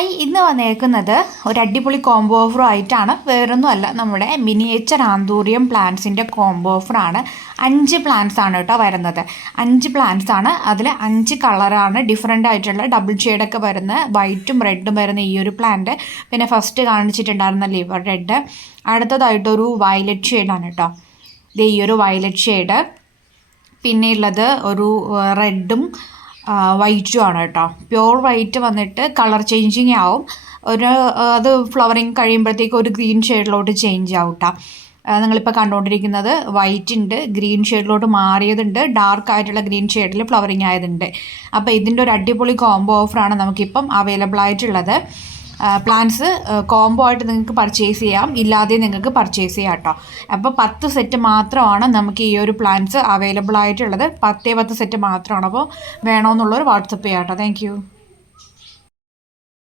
Hi, ഇന്ന് വന്നേക്കുന്നത് ഒരു അടിപൊളി കോംബോ ഓഫറും ആയിട്ടാണ്. വേറൊന്നുമല്ല, നമ്മുടെ മിനിയേച്ചർ ആന്തൂറിയം പ്ലാന്റ്സിൻ്റെ കോംബോ ഓഫറാണ്. 5 പ്ലാന്റ്സ് ആണ് കേട്ടോ വരുന്നത്. 5 പ്ലാന്റ്സ് ആണ്, അതിൽ 5 കളറാണ്, ഡിഫറെൻ്റ് ആയിട്ടുള്ള ഡബിൾ ഷെയ്ഡൊക്കെ വരുന്ന വൈറ്റും റെഡും വരുന്ന ഈ ഒരു പ്ലാന്റ്. പിന്നെ ഫസ്റ്റ് കാണിച്ചിട്ടുണ്ടായിരുന്ന ലിവർ റെഡ്, അടുത്തതായിട്ടൊരു വയലറ്റ് ഷെയ്ഡാണ് കേട്ടോ. ഇത് ഈ ഒരു വയലറ്റ് ഷെയ്ഡ്, പിന്നെ ഉള്ളത് ഒരു റെഡും വൈറ്റും ആണ് കേട്ടോ. പ്യോർ വൈറ്റ് വന്നിട്ട് കളർ ചേഞ്ചിങ് ആവും. അത് ഫ്ലവറിങ് കഴിയുമ്പോഴത്തേക്ക് ഒരു ഗ്രീൻ ഷെയ്ഡിലോട്ട് ചേഞ്ച് ആവും കേട്ടോ. നിങ്ങളിപ്പോൾ കണ്ടുകൊണ്ടിരിക്കുന്നത് വൈറ്റ് ഉണ്ട്, ഗ്രീൻ ഷെയ്ഡിലോട്ട് മാറിയതുണ്ട്, ഡാർക്ക് ആയിട്ടുള്ള ഗ്രീൻ ഷെയ്ഡിൽ ഫ്ലവറിങ് ആയതുണ്ട്. അപ്പോൾ ഇതിൻ്റെ ഒരു അടിപൊളി കോംബോ ഓഫറാണ് നമുക്കിപ്പം അവൈലബിൾ ആയിട്ടുള്ളത്. പ്ലാന്റ്സ് കോംബോ ആയിട്ട് നിങ്ങൾക്ക് പർച്ചേസ് ചെയ്യാം, ഇല്ലാതെ നിങ്ങൾക്ക് പർച്ചേസ് ചെയ്യാം കേട്ടോ. അപ്പോൾ 10 സെറ്റ് മാത്രമാണ് നമുക്ക് ഈ ഒരു പ്ലാന്റ്സ് അവൈലബിൾ ആയിട്ടുള്ളത്. 10 സെറ്റ് മാത്രമാണ്. അപ്പോൾ വേണമെന്നുള്ളവർ വാട്സപ്പ് ചെയ്യാം കേട്ടോ. താങ്ക്